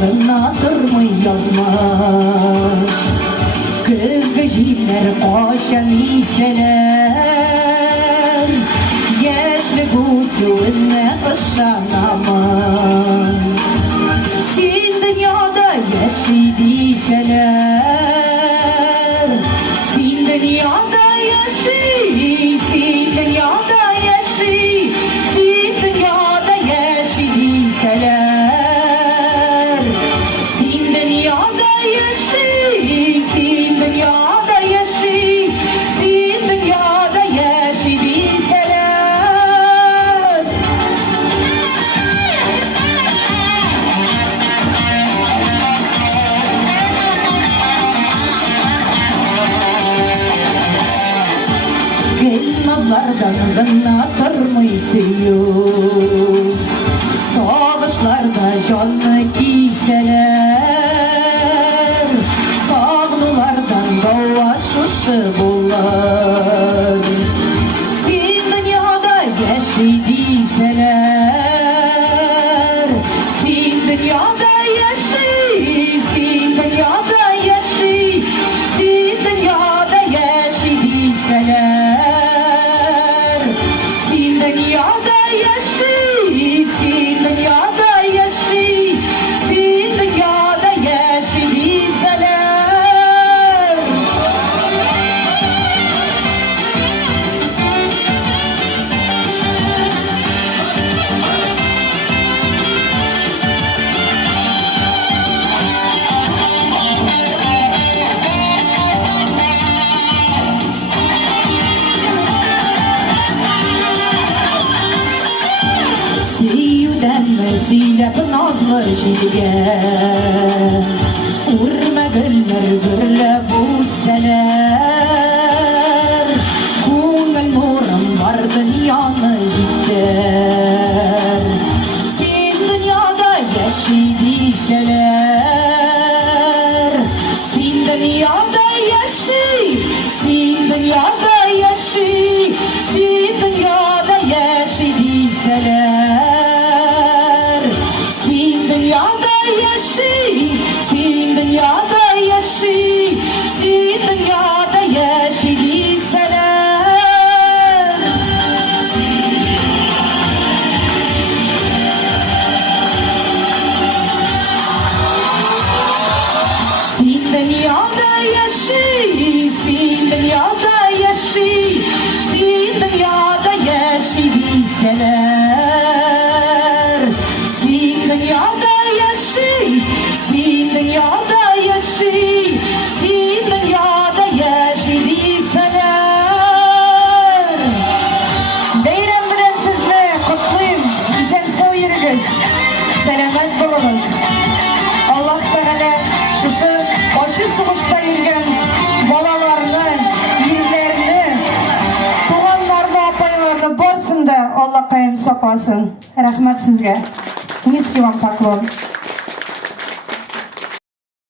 Kağıdına durmay yazmış Kızgı jiller koşan iseler Yaşlı kutluğuna ışanamın Sen dünyada yaşaydıysələr Sen dünyada yaşay Sen dünyada yaşay Sen dünyada yaşaydıysələr Sen dünyada yaşay Sen dünyada yaşay Sen dünyada yaşaydıysələr Nazlardan gına durmay seviyor Sağışlarda canlı giyseler Sağlılardan kavuşuşu bolar Sen dünyada yaşaydıyseler Sen dünyada yaşay Sen dünyada yaşay Sen dünyada yaşaydıyseler Dünyada yaşay, sen dünyada yaşay, sen dünyada yaşaydıysalar. Silep nazlı cilge Urma güller gürle bu seler Kungel nurum var dünyanı jitler Sen dünyada yaşaydıyseler Sen dünyada yaşay Sen dünyada yaşay Sen dünyada yaşaydıyseler Sen dünyada yaşay, sen dünyada yaşay, sen dünyada yaşaydıysalar. Sen dünyada yaşay, sen dünyada yaşay, sen dünyada yaşaydıysalar. Sen dünyada yaşay, sen dünyada yaşay, sen dünyada yaşaydıysalar. Bayram bilen sizni kutlayım, esen sağ yürügüz, selamet bulunuz. Allah Teala şuşu başı soğuşta yürgen balalarını, yerlerini, tuğanlarını, apaylarını barsın da Allah kayım saklasın. Rahmet sizge. Низкий вам поклон.